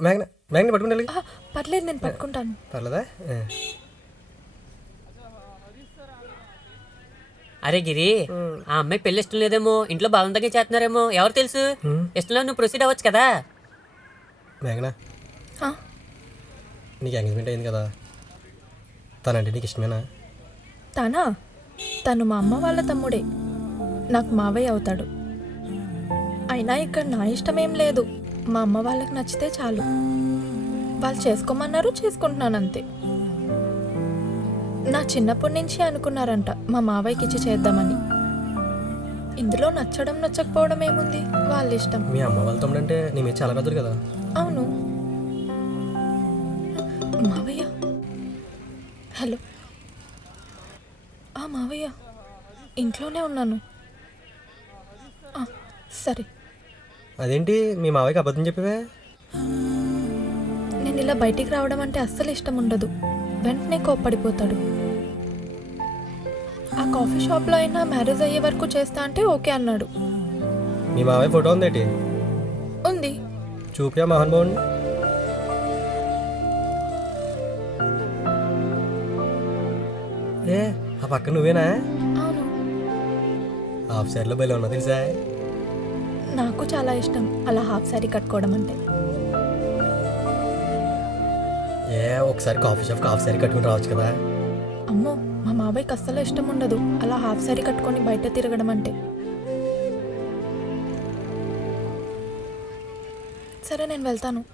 మేఘన మేఘన పట్టుకుంటే పర్లేదు, నేను పట్టుకుంటాను. పర్లేదా? అరే గిరి, ఆ అమ్మాయి పెళ్లి ఇష్టం లేదేమో, ఇంట్లో బలవంతంగా చేస్తున్నారేమో, ఎవరు తెలుసు? ఇష్టంలో నువ్వు ప్రొసీడ్ అవ్వచ్చు కదా. మేఘన, ఆ, నీకు ఎంగేజ్మెంట్ అయింది కదా, తనంటే నీకు ఇష్టమేనా? తను మా అమ్మ వాళ్ళ తమ్ముడే, నాకు మావయ్య అవుతాడు. అయినా ఇక్కడ నా ఇష్టమేం లేదు, మా అమ్మ వాళ్ళకి నచ్చితే చాలు. వాళ్ళు చేసుకోమన్నారు, చేసుకుంటున్నాను అంతే. నా చిన్నప్పటి నుంచి అనుకున్నారంట మా మావయ్యకి ఇచ్చి చేద్దామని. ఇందులో నచ్చడం నచ్చకపోవడం ఏముంది, వాళ్ళ ఇష్టం. మీ అమ్మ వాళ్ళ తమ్ముడు అంటే నీ మీద చాలా పెద్దది కదా. అవును. మావయ్య, హలో. మావయ్య, ఇంట్లోనే ఉన్నాను. సరే. అదేంటి మీ మావయ్యకి అబద్ధం చెప్పివే? నేను ఇలా బయటికి రావడం అంటే అస్సలు ఇష్టం ఉండదు, వెంటనే కోప్పడిపోతాడు. ఆ కాఫీ షాప్లో అయినా మ్యారేజ్ అయ్యే వరకు చేస్తా అంటే ఓకే అన్నాడు. మీ మావయ్య ఫోటో ఉందేంటి? ఉంది. చూపియా మహానుభావుని. ఏ ఆ పక్క నువ్వేనా? అవును. హాఫ్ శారీలో బయలు ఉన్నా తెలుసా? నాకు చాలా ఇష్టం అలా హాఫ్ శారీ కట్టుకోవడం అంటే. ఒకసారి కాఫీ షాప్కి హాఫ్ శారీ కట్టుకుని రావచ్చు కదా. అమ్మో, మా మావయ్యకి అస్సలు ఇష్టం ఉండదు అలా హాఫ్ శారీ కట్టుకొని బయట తిరగడం అంటే. సరే, నేను వెళ్తాను.